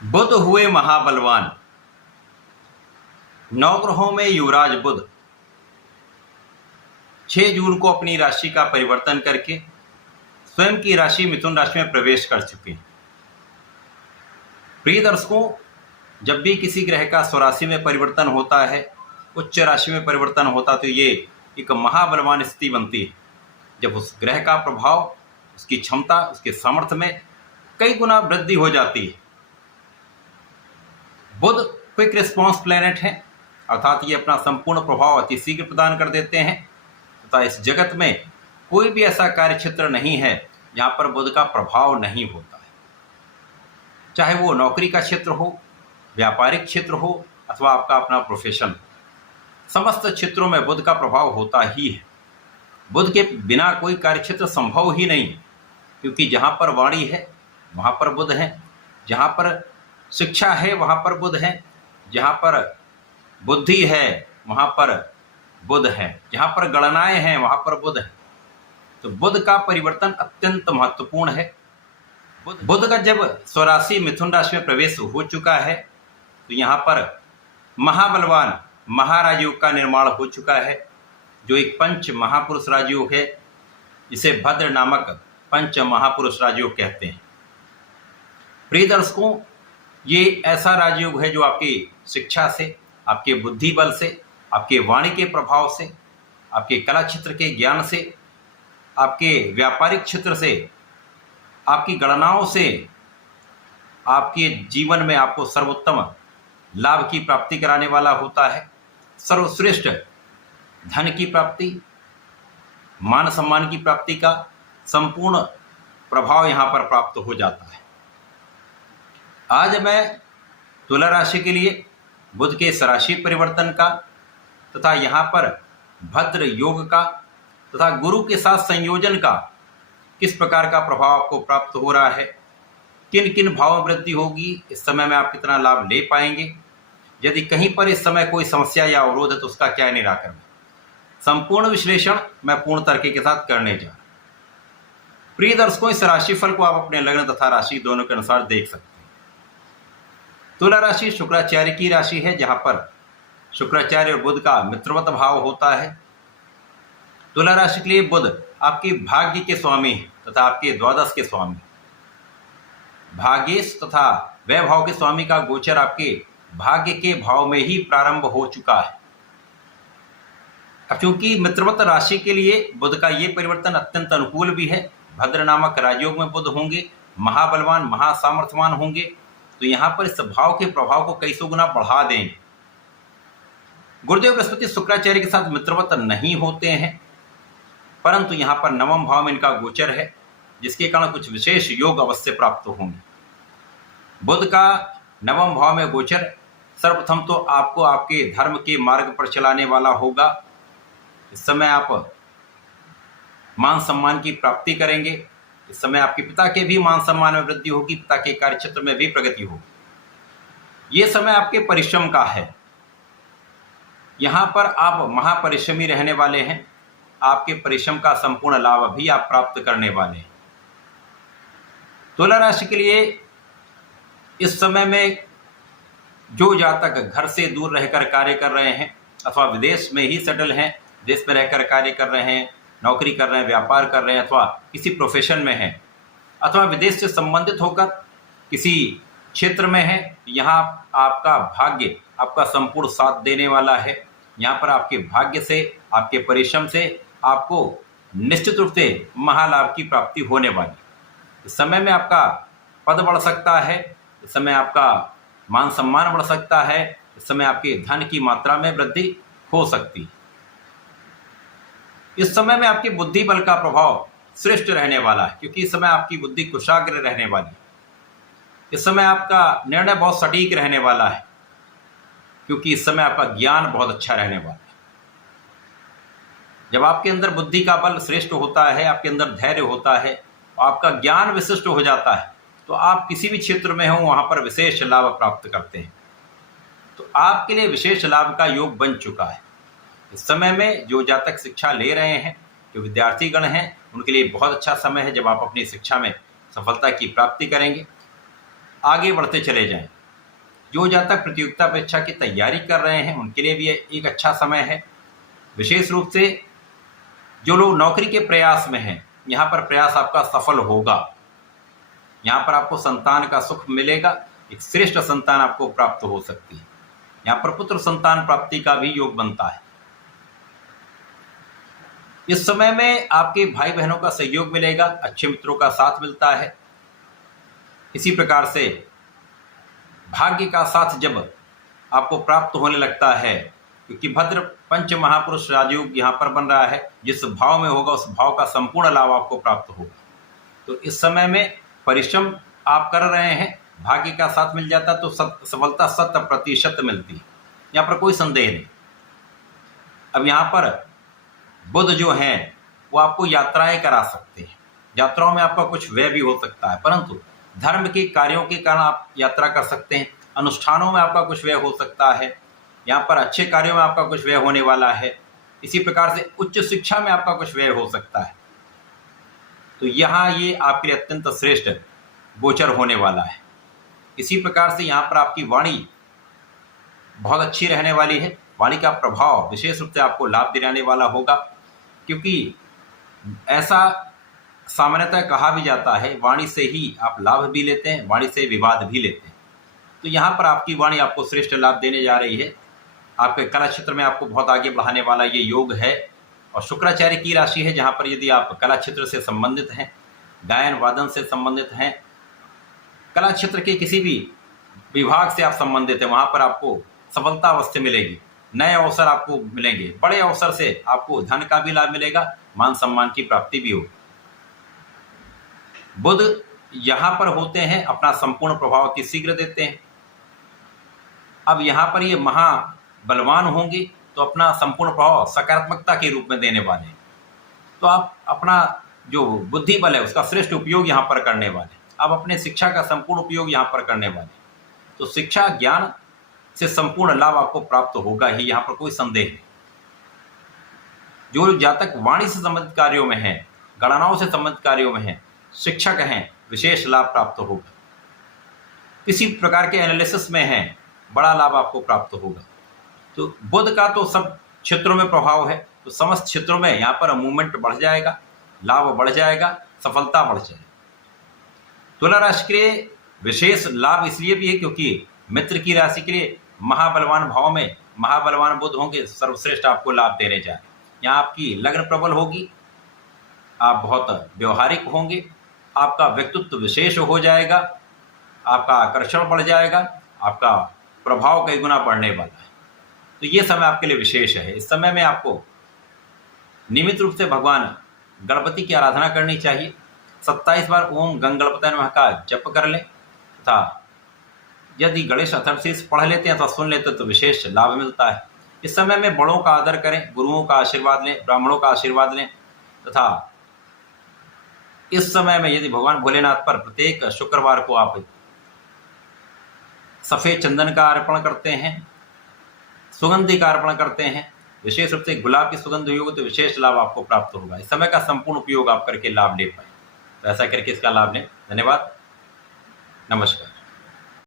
बुध हुए महाबलवान। नवग्रहों में युवराज बुध 6 जून को अपनी राशि का परिवर्तन करके स्वयं की राशि मिथुन राशि में प्रवेश कर चुके हैं। प्रिय दर्शकों, जब भी किसी ग्रह का स्वराशि में परिवर्तन होता है, उच्च राशि में परिवर्तन होता, तो ये एक महाबलवान स्थिति बनती है, जब उस ग्रह का प्रभाव, उसकी क्षमता, उसके सामर्थ्य में कई गुना वृद्धि हो जाती है। बुध क्विक रिस्पॉन्स प्लैनेट है, अर्थात ये अपना संपूर्ण प्रभाव अति शीघ्र प्रदान कर देते हैं तथा इस जगत में कोई भी ऐसा कार्य क्षेत्र नहीं है जहां पर बुध का प्रभाव नहीं होता है। चाहे वो नौकरी का क्षेत्र हो, व्यापारिक क्षेत्र हो अथवा आपका अपना प्रोफेशन, समस्त क्षेत्रों में बुध का प्रभाव होता ही है। बुध के बिना कोई कार्य क्षेत्र संभव ही नहीं, क्योंकि जहां पर वाणी है वहां पर बुध है, जहां पर शिक्षा है वहां पर बुध है, जहां पर बुद्धि है वहां पर बुध है, जहां पर गणनाएं हैं वहां पर बुध है। तो बुध का परिवर्तन अत्यंत महत्वपूर्ण है। बुध का जब स्वराशि मिथुन राशि में प्रवेश हो चुका है, तो यहाँ पर महाबलवान महाराजयोग का निर्माण हो चुका है, जो एक पंच महापुरुष राजयोग है, जिसे भद्र नामक पंच महापुरुष राजयोग कहते हैं। प्रिय दर्शकों, ये ऐसा राजयोग है जो आपकी शिक्षा से, आपके बुद्धि बल से, आपके वाणी के प्रभाव से, आपके कला क्षेत्र के ज्ञान से, आपके व्यापारिक क्षेत्र से, आपकी गणनाओं से, आपके जीवन में आपको सर्वोत्तम लाभ की प्राप्ति कराने वाला होता है। सर्वश्रेष्ठ धन की प्राप्ति, मान सम्मान की प्राप्ति का संपूर्ण प्रभाव यहाँ पर प्राप्त हो जाता है। आज मैं तुला राशि के लिए बुध के स्वराशि परिवर्तन का तथा यहाँ पर भद्र योग का तथा गुरु के साथ संयोजन का किस प्रकार का प्रभाव आपको प्राप्त हो रहा है, किन किन भावों में वृद्धि होगी, इस समय में आप कितना लाभ ले पाएंगे, यदि कहीं पर इस समय कोई समस्या या अवरोध है तो उसका क्या निराकरण, संपूर्ण विश्लेषण मैं पूर्ण तरीके के साथ करने जा रहा हूं। प्रिय दर्शकों, इस राशिफल को आप अपने लग्न तथा राशि दोनों के अनुसार देख सकते हैं। तुला राशि शुक्राचार्य की राशि है, जहां पर शुक्राचार्य और बुध का मित्रवत भाव होता है। तुला राशि के लिए बुध आपके भाग्य के स्वामी है तथा आपके द्वादश के स्वामी। भाग्येश तथा वैभाव के स्वामी का गोचर आपके भाग्य के भाव में ही प्रारंभ हो चुका है। अब चूंकि मित्रवत राशि के लिए बुध का ये परिवर्तन अत्यंत अनुकूल भी है, भद्र नामक राजयोग में बुध होंगे, महाबलवान महासामर्थ्यवान होंगे, तो यहाँ पर इस भाव के प्रभाव को कई सौ गुना बढ़ा देंगे। गुरुदेव बृहस्पति शुक्राचार्य के साथ मित्रवत नहीं होते हैं, परंतु यहाँ पर नवम भाव में इनका गोचर है, जिसके कारण कुछ विशेष योग अवश्य प्राप्त होंगे। बुध का नवम भाव में गोचर सर्वप्रथम तो आपको आपके धर्म के मार्ग पर चलाने वाला होगा। इस समय आप मान सम्मान की प्राप्ति करेंगे। इस समय आपके पिता के भी मान सम्मान में वृद्धि होगी, पिता के कार्य क्षेत्र में भी प्रगति होगी। ये समय आपके परिश्रम का है, यहाँ पर आप महापरिश्रमी रहने वाले हैं। आपके परिश्रम का संपूर्ण लाभ भी आप प्राप्त करने वाले हैं। तुला राशि के लिए इस समय में जो जातक घर से दूर रहकर कार्य कर रहे हैं अथवा विदेश में ही सेटल हैं, देश में रहकर कार्य कर रहे हैं, नौकरी कर रहे हैं, व्यापार कर रहे हैं अथवा किसी प्रोफेशन में हैं अथवा विदेश से संबंधित होकर किसी क्षेत्र में है, यहाँ आपका भाग्य आपका संपूर्ण साथ देने वाला है। यहाँ पर आपके भाग्य से, आपके परिश्रम से आपको निश्चित रूप से महालाभ की प्राप्ति होने वाली। इस समय में आपका पद बढ़ सकता है, इस समय आपका मान सम्मान बढ़ सकता है, इस समय आपके धन की मात्रा में वृद्धि हो सकती है। इस समय में आपकी बुद्धि बल का प्रभाव श्रेष्ठ रहने वाला है, क्योंकि इस समय आपकी बुद्धि कुशाग्र रहने वाली है। इस समय आपका निर्णय बहुत सटीक रहने वाला है, क्योंकि इस समय आपका ज्ञान बहुत अच्छा रहने वाला है। जब आपके अंदर बुद्धि का बल श्रेष्ठ होता है, आपके अंदर धैर्य होता है, आपका ज्ञान विशिष्ट हो जाता है, तो आप किसी भी क्षेत्र में हो वहां पर विशेष लाभ प्राप्त करते हैं। तो आपके लिए विशेष लाभ का योग बन चुका है। इस समय में जो जातक शिक्षा ले रहे हैं, जो विद्यार्थीगण हैं, उनके लिए बहुत अच्छा समय है जब आप अपनी शिक्षा में सफलता की प्राप्ति करेंगे। आगे बढ़ते चले जाएं। जो जातक प्रतियोगिता परीक्षा की तैयारी कर रहे हैं उनके लिए भी एक अच्छा समय है। विशेष रूप से जो लोग नौकरी के प्रयास में हैं, यहाँ पर प्रयास आपका सफल होगा। यहाँ पर आपको संतान का सुख मिलेगा, एक श्रेष्ठ संतान आपको प्राप्त हो सकती है। यहाँ पर पुत्र संतान प्राप्ति का भी योग बनता है। इस समय में आपके भाई बहनों का सहयोग मिलेगा, अच्छे मित्रों का साथ मिलता है। इसी प्रकार से भाग्य का साथ जब आपको प्राप्त होने लगता है, क्योंकि भद्र पंच महापुरुष राजयोग यहाँ पर बन रहा है, जिस भाव में होगा उस भाव का संपूर्ण लाभ आपको प्राप्त होगा। तो इस समय में परिश्रम आप कर रहे हैं, भाग्य का साथ मिल जाता तो सफलता 100% मिलती है, यहाँ पर कोई संदेह नहीं। अब यहाँ पर बुध जो हैं वो आपको यात्राएं करा सकते हैं, यात्राओं में आपका कुछ व्यय भी हो सकता है, परंतु धर्म के कार्यों के कारण आप यात्रा कर सकते हैं। अनुष्ठानों में आपका कुछ व्यय हो सकता है, यहाँ पर अच्छे कार्यों में आपका कुछ व्यय होने वाला है। इसी प्रकार से उच्च शिक्षा में आपका कुछ व्यय हो सकता है। तो यहाँ ये आपके लिए अत्यंत श्रेष्ठ गोचर होने वाला है। इसी प्रकार से यहाँ पर आपकी वाणी बहुत अच्छी रहने वाली है। वाणी का प्रभाव विशेष रूप से आपको लाभ दिलाने वाला होगा, क्योंकि ऐसा सामान्यतः कहा भी जाता है वाणी से ही आप लाभ भी लेते हैं, वाणी से विवाद भी लेते हैं। तो यहाँ पर आपकी वाणी आपको श्रेष्ठ लाभ देने जा रही है। आपके कला क्षेत्र में आपको बहुत आगे बढ़ाने वाला ये योग है। और शुक्राचार्य की राशि है, जहाँ पर यदि आप कला क्षेत्र से संबंधित हैं, गायन वादन से संबंधित हैं, कला क्षेत्र के किसी भी विभाग से आप संबंधित हैं, वहाँ पर आपको सफलता अवश्य मिलेगी। नए अवसर आपको मिलेंगे, बड़े अवसर से आपको धन का भी लाभ मिलेगा, मान सम्मान की प्राप्ति भी होगी। बुध यहाँ पर होते हैं, अपना संपूर्ण प्रभाव अति शीघ्र देते हैं। अब यहाँ पर ये महाबलवान होंगे तो अपना संपूर्ण प्रभाव सकारात्मकता के रूप में देने वाले हैं। तो आप अपना जो बुद्धि बल है उसका श्रेष्ठ उपयोग यहाँ पर करने वाले, आप अपने शिक्षा का संपूर्ण उपयोग यहाँ पर करने वाले। तो शिक्षा ज्ञान से संपूर्ण लाभ आपको प्राप्त होगा ही, यहाँ पर कोई संदेह नहीं। जो जातक वाणी से संबंधित कार्यों में हैं, गणनाओं से संबंधित कार्यों में हैं, शिक्षक हैं, विशेष लाभ प्राप्त होगा। किसी प्रकार के एनालिसिस में हैं, बड़ा लाभ आपको प्राप्त होगा। तो बुध का तो सब क्षेत्रों में प्रभाव है, तो समस्त क्षेत्रों में यहाँ पर मूवमेंट बढ़ जाएगा, लाभ बढ़ जाएगा, सफलता बढ़ जाएगी। तुला राशि के लिए विशेष लाभ इसलिए भी है क्योंकि मित्र की राशि के लिए महाबलवान भाव में महाबलवान बुध होंगे, सर्वश्रेष्ठ आपको लाभ देने जा रहे हैं। यहाँ आपकी लग्न प्रबल होगी, आप बहुत व्यवहारिक होंगे, आपका व्यक्तित्व विशेष हो जाएगा, आपका आकर्षण बढ़ जाएगा, आपका प्रभाव कई गुना बढ़ने वाला है। तो ये समय आपके लिए विशेष है। इस समय में आपको नियमित रूप से भगवान गणपति की आराधना करनी चाहिए। 27 बार ओम गंगणपतये नमः का जप कर लें, तथा यदि गणेश अथर्वशीर्ष पढ़ लेते हैं तो सुन लेते तो विशेष लाभ मिलता है। इस समय में बड़ों का आदर करें, गुरुओं का आशीर्वाद लें, ब्राह्मणों का आशीर्वाद लें, तथा इस समय में यदि भगवान भोलेनाथ पर प्रत्येक शुक्रवार को आप सफेद चंदन का अर्पण करते हैं, सुगंधि का अर्पण करते हैं, विशेष रूप से गुलाब की सुगंध हुई होगी तो विशेष लाभ आपको प्राप्त होगा। इस समय का संपूर्ण उपयोग आप करके लाभ ले पाए, तो ऐसा करके इसका लाभ लें। धन्यवाद, नमस्कार।